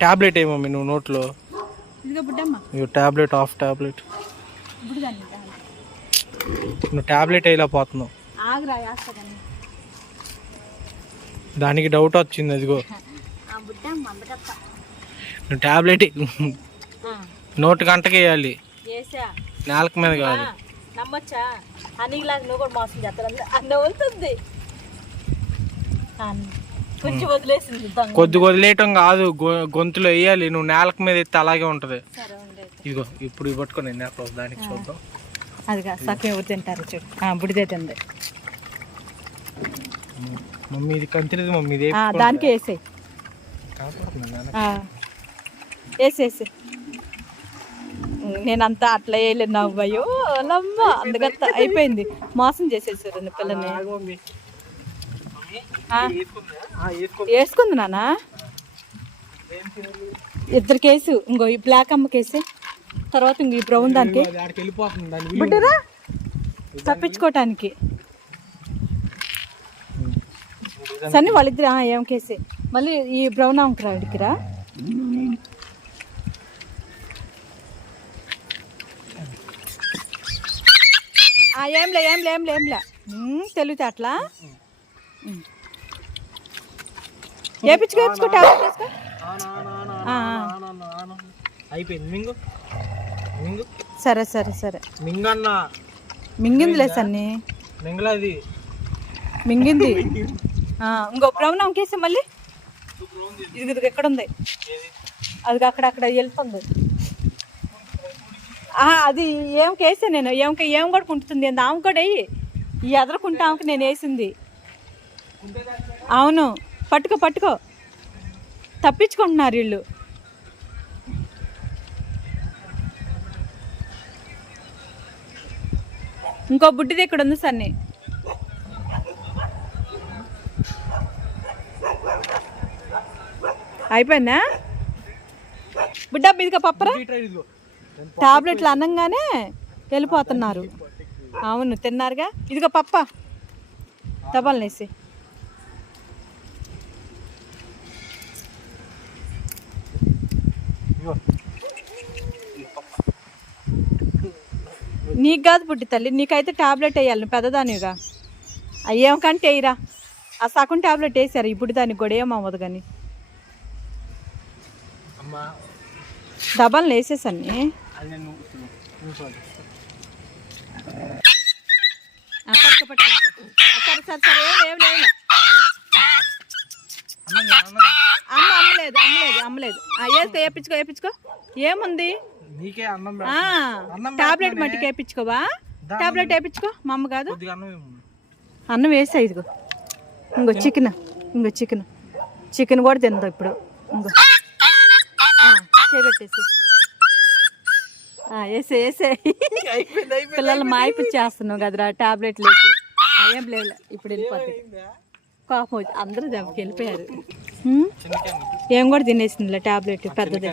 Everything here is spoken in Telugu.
ట్యాబ్లెట్ ఏమో మమ్మీ నువ్వు నోట్లో? ఇదిగో ట్యాబ్లెట్ ఆఫ్ ట్యాబ్లెట్. నువ్వు ట్యాబ్లెట్ వేయలా పోతున్నావు? దానికి డౌట్ వచ్చింది అదిగో నువ్వు ట్యాబ్లెట్ నోటు గంటకి వేయాలి. నేలక మీద కాదు నమ్మొచ్చా? అనిలాగా నువ్వు కూడా మోసం చేస్తాను అన్న వెళ్తుంది. కొద్ది వదిలేయటం కాదు గొ- గొంతులో వేయాలి నువ్వు నేలక మీద ఎత్తే అలాగే ఉంటది. ఇదిగో ఇప్పుడు ఇవి పట్టుకొని నేల దానికి చూద్దాం. అదిగా సగం ఎవరు తింటారు చూడు. ఆ, బుడిదే తింది. మమ్మీ ఇది కంతిరిది మమ్మీ ఇది దానికి వేసేయి. కాపాడుతుంది నాన్న. వేసి వేసి నేనంతా అట్లా వేయలేదు నవ్వయ్యో నమ్మ అందుకత్త అయిపోయింది. మోసం చేసేసారు పిల్లని వేసుకుందా? నాన్న? ఇద్దరికి వేసు ఇంకో ఈ బ్లాక్ అమ్మకి వేసి తర్వాత ఇంకో ఈ బ్రౌన్ దానికి. బుడ్డరా తప్పించుకోవటానికి సన్ని వాళ్ళిద్దరు ఏం కేసి. మళ్ళీ ఈ బ్రౌన్ ఆమెకి రా ఇడికి రా. ఆ, ఏంలే ఏంలే ఏంలే ఏంలే తెలివితే అట్లా? వేపించుకో టాబ్లెట్ వేసుకో. అయిపోయింది. మింగు. మింగు. సరే సరే సరే. మింగన్న. మింగిందిలే సన్ని. మింగలది. మింగింది. ఇంకో బ్రౌన్ ఆమెకేసి మళ్ళీ. ఇది ఇది ఎక్కడ ఉంది? అది అక్కడ అక్కడ వెళ్తుంది అది ఏం కేసే నేను. ఏం ఏం కూడా కుంటుతుంది. ఏంది? ఆమె కూడా వెయ్యి ఈ ఎదరకుంటే ఆమెకి నేను వేసింది. అవును. పట్టుకో పట్టుకో. తప్పించుకుంటున్నారు వీళ్ళు. ఇంకో బుడ్డిది ఇక్కడ ఉంది సన్ని. అయిపోయిందా? బుడ్డ ఇదిగా పప్పరా. టాబ్లెట్లు అనంగానే వెళ్ళిపోతున్నారు. అవును తిన్నారుగా. ఇదిగో పప్ప. తపాలనేసి నీకు కాదు పుట్టి తల్లి నీకైతే టాబ్లెట్ వేయాలి నువ్వు పెద్దదానివిగా. అయ్యేం కంటే వేయరా. ఆ సగం టాబ్లెట్ వేసారు ఇప్పుడు దానికి కూడా ఏం అవ్వదు కానీ. డబ్బాలు వేసేసన్ని సరే సరే సరే ఏం లేవు అన్నం తిను, అన్నం తిను. అమ్మ అమ్మలేదు అమ్మలేదు అమ్మలేదు. ఆ, వేసుకో వేపించుకో వేపించుకో ఏముంది? టాబ్లెట్. మట్టికి వేపించుకోవా టాబ్లెట్ వేపించుకో మా అమ్మ కాదు. అన్నం వేసా ఇదిగో. ఇంకో చికెన్ ఇంకో చికెన్. చికెన్ కూడా తిందాం ఇప్పుడు. ఇంకో. ఆ, వేసే వేసే. పిల్లలు మాయిపు చేస్తున్నావు కదరా టాబ్లెట్లు ఏం లేవు ఇప్పుడు వెళ్ళిపోతుంది కోపం వచ్చి అందరూ దెబ్బకి వెళ్ళిపోయారు. ఏం కూడా తినేసిందిలే టాబ్లెట్ పెద్దది.